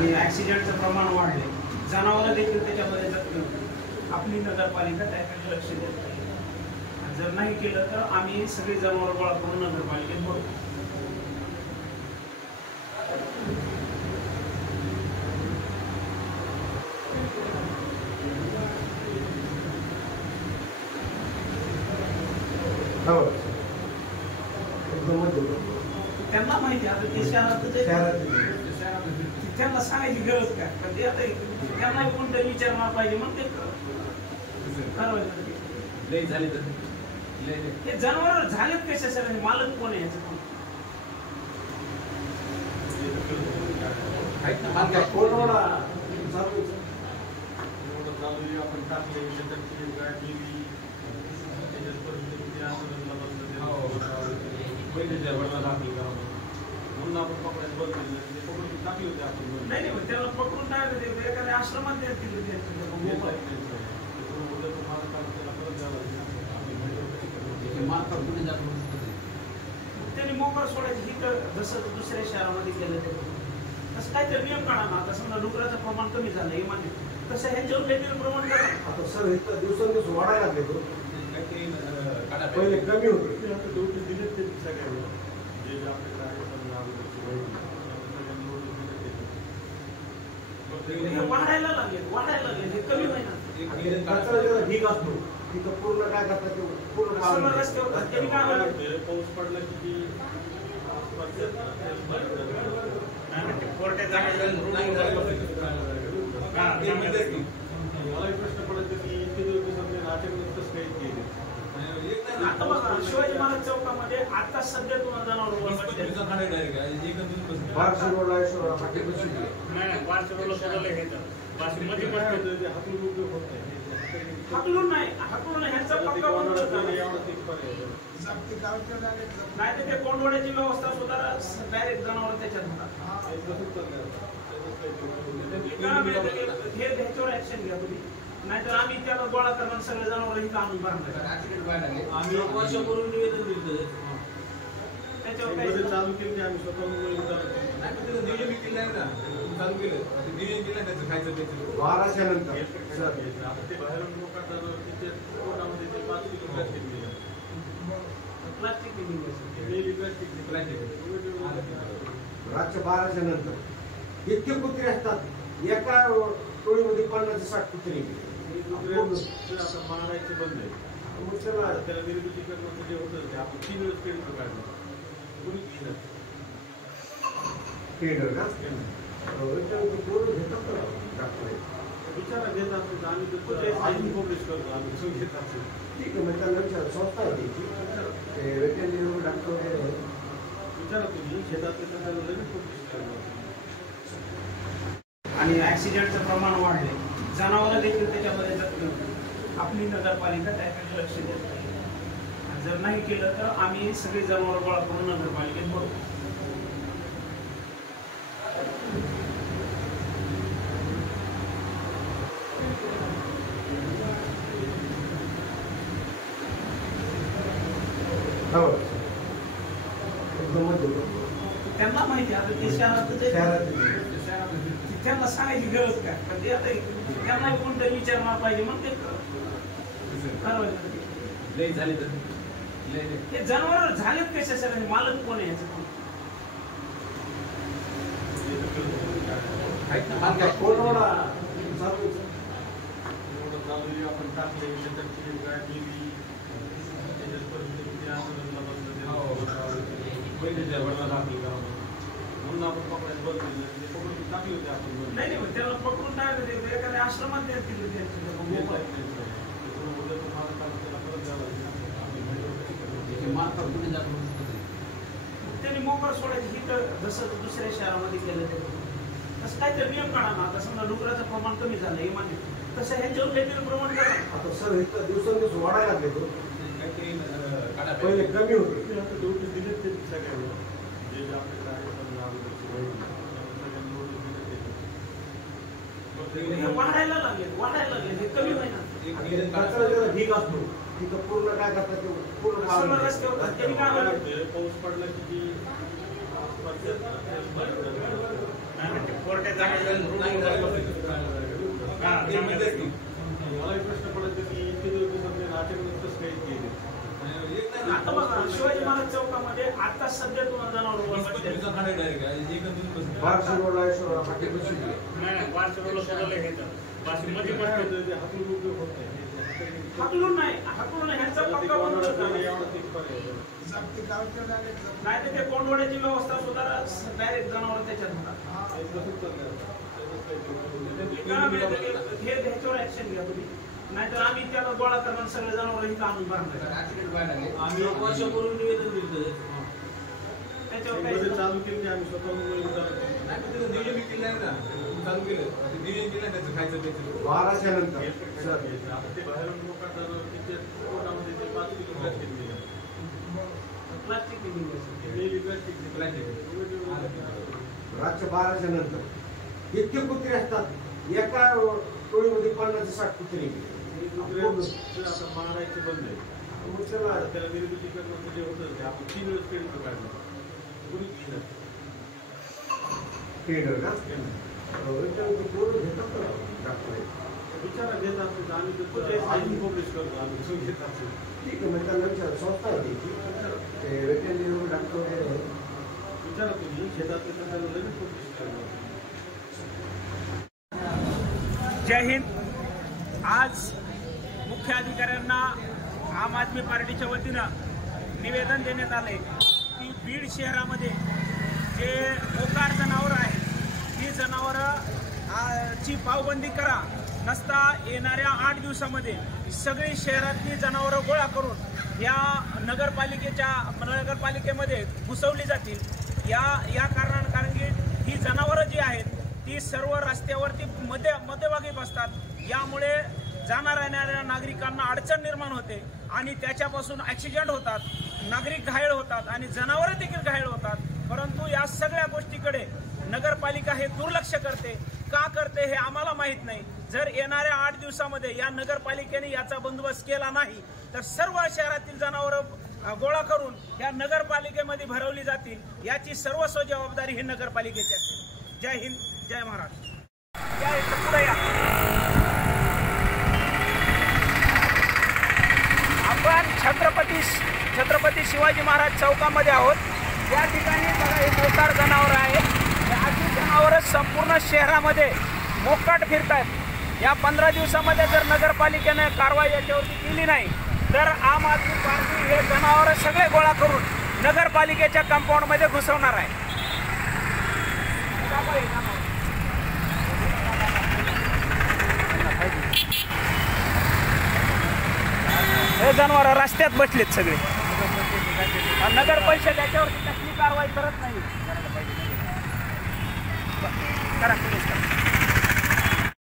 आणि ऍक्सिडेंटचं प्रमाण वाढले, जनावरं देखील त्याच्यामध्ये जखमी होते. आपली नगरपालिका त्याकडे लक्ष देत नाही. जर नाही केलं तर आम्ही सगळी जनावरं गोळा करून नगरपालिकेत भरू. त्यांना माहिती आता ते शहरात त्यांना सांगायची गरज काय, पण ते आता त्यांना कोणतरी विचारणार पाहिजे, मग ते हे जनावर झालेत कशासाठी, मालक कोण आहे याचं आपण टाकले म्हणून आपण पकडायला बंद केलं, पकडून टाकले होते आपण. नाही त्याला पकडून टाकले, एखाद्या आश्रमात त्यांनी मोकळ सोडायची ही जसं दुसऱ्या शहरामध्ये केलं तसं काहीतरी नियम काढा ना. आता समजा डुकराचं प्रमाण कमी झालं हे मान्य, तसं ह्यांच्यावर काहीतरी प्रमाण करा. आता सर दिवसेंदिवस वाढायला लागले तो, पहिले कमी होते ड्युटी दिलेत ते सगळ्यांना जे आपल्याकडे आहे. वाढायला लागले हे कमी होईना. ठीक असतो तिथं पूर्ण काय करतात ते पूर्ण रस्त्यावर पाऊस पडला की मला प्रश्न पडत की इतके दिवस अचानक कसं काही केले. आता बघा शिवाजी महाराज चौकामध्ये आता सध्या तुम्हाला जनावर हाकलून नाही ह्यांचा पक्का बंद नाही तर ते कोंडवड्याची व्यवस्था सुद्धा डायरेक्ट जनावर त्याच्यात होतात. हे ह्याच्यावर ऍक्शन घ्या तुम्ही, नाहीतर आम्ही त्याला गोळा करणार सगळे जनावर इथं आणून भरणार. आम्ही वर्षापूर्वी निवेदन दिलं त्याच्यावर चालू केली आम्ही स्वतः नियोजन केलं ना, चालू केलं नियोजन केलं त्याचं खायचं त्याचं 12च्या नंतर ते बाहेरून लोकांना पोटामध्ये ते 5 किलो प्लास्टिक रातच्या 12च्या नंतर इतके कुत्रे असतात, एका टोळीमध्ये 50-60 कुत्रे आता मारायचे बंद आहे. मग त्याला निर्मितीकरण जे होतं ते आपण 3 वेळेस केलं काढलं कुणी ट्रेडर का विचारा घेत असतो आम्ही पब्लिश करतो आम्ही घेत असतो. ठीक आहे, मग त्यांना विचार संस्था होती डॉक्टर विचारा तुम्ही घेतात त्याला लगेच पब्लिश करणार. आणि ऍक्सिडेंटचं प्रमाण वाढले, जनावरं देखील त्याच्यामध्ये जखमी होते. आपली नगरपालिका त्याकडे लक्ष देत नाही. जर नाही केलं तर आम्ही सगळी जनावरं गोळा करून नगरपालिकेत भरू. त्यांना माहिती आता ते शहरात त्यांना सांगायची गरज काय, पण ते आता त्यांना कोणतरी विचारणार पाहिजे, मग ते हे जनावर झालेत कशासाठी, मालक कोण आहे याचं आपण टाकले म्हणून आपण पकडायला बंद केलं, पकडून टाकले होते आपण. नाही त्याला पकडून टाकले, एखाद्या आश्रमात त्यांनी मोकळ सोडायची ही जसं दुसऱ्या शहरामध्ये केलं तसं काहीतरी नियम काढा ना. आता समजा डुकराचं प्रमाण कमी झालं हे मान्य, तसं ह्यांच्यावर काहीतरी प्रमाण करा. आता सर दिवसेंदिवस वाढायला लागले तो, पहिले कमी होते ड्युटी दिलेत ते सगळ्यांना जे आपल्याकडे आहे. वाढायला लागले हे कमी होईना. ठीक असतो तिथं पूर्ण काय करतात ते पूर्ण रस्त्यावर पाऊस पडला की कोर्टात मला एक प्रश्न पडतो की इतके दिवस नाट्यामध्ये कसं काही केले आता बघा शिवाजी महाराज चौकामध्ये आता सध्या तुम्हाला जनावर हाकलून नाही ह्यांचा पक्का नाही तर ते कोंडवड्याची व्यवस्था सुद्धा डायरेक्ट जनावर त्याच्यात होतात हे ह्याच्यावर ऍक्शन घ्या तुम्ही नाहीतर आम्ही त्याला गोळा करणार सगळे जनावर इथं आणून भरणार आम्ही वर्षापूर्वी निवेदन दिलं त्याच्यावर चालू केलं आम्ही स्वतः नियोजन केलं नाही ना चालू केलं नियोजन केलं त्याचं खायचं प्यायचं 12च्या नंतर ते बाहेरून लोकांना तिथे पोटामध्ये ते 5 किलो प्लास्टिक रातच्या 12च्या नंतर इतके कुत्रे असतात एका टोळीमध्ये 50 ते 60 कुत्रे आता मारायचे बंद आहे मग त्याला निर्मितीकरण जे होतं ते आपण 3 वेळेस केलं काढलं कोणी ट्रेडर का विचारा घेत असतो आम्ही पब्लिश करतो आम्ही घेत असतो ठीक आहे मग त्यांना विचार संस्था होती वेटरनरी डॉक्टर वगैरे विचारा तुम्ही शेतात लगेच पब्लिश करणार जय हिंद. आज मुख्य अधिकाऱ्यांना आम आदमी पार्टीच्या वतीनं निवेदन देण्यात आले की बीड शहरामध्ये जे मोकार जनावरं आहेत ही जनावरं ची पावबंदी करा नसता येणाऱ्या 8 दिवसामध्ये सगळी शहरातली जनावरं गोळा करून या नगरपालिकेमध्ये घुसवली जातील. या कारण की ही जनावरं जी आहेत ती सर्व रस्त्यावरती मध्यभागी बसतात. यामुळे जाणाऱ्या येणाऱ्या नागरिकांना अडचण निर्माण होते आणि त्याच्यापासून ॲक्सिडेंट होतात, नागरिक घायल होतात आणि जनावरं देखील घायल होतात. परंतु या सगळ्या गोष्टीकडे नगरपालिका हे दुर्लक्ष करते. का करते हे आम्हाला माहीत नाही. जर येणाऱ्या 8 दिवसामध्ये या नगरपालिकेने याचा बंदोबस्त केला नाही तर सर्व शहरातील जनावरं गोळा करून या नगरपालिकेमध्ये भरवली जातील. याची सर्वस्व जबाबदारी ही नगरपालिकेची असेल. जय हिंद, जय महाराष्ट्र. पुढे या. आपण छत्रपती शिवाजी महाराज चौकामध्ये आहोत. या ठिकाणी बघा हे मोकार जनावर आहे. अशी जनावरं संपूर्ण शहरामध्ये मोकाट फिरतात. या 15 दिवसामध्ये जर नगरपालिकेने कारवाई याच्यावरती केली नाही तर आम आदमी पार्टी हे जनावरं सगळे गोळा करून नगरपालिकेच्या कंपाऊंडमध्ये घुसवणार आहे. हे जनावरं रस्त्यात बसलेत सगळे. नगर परिषद याच्यावरती कसली कारवाई करत नाही. करा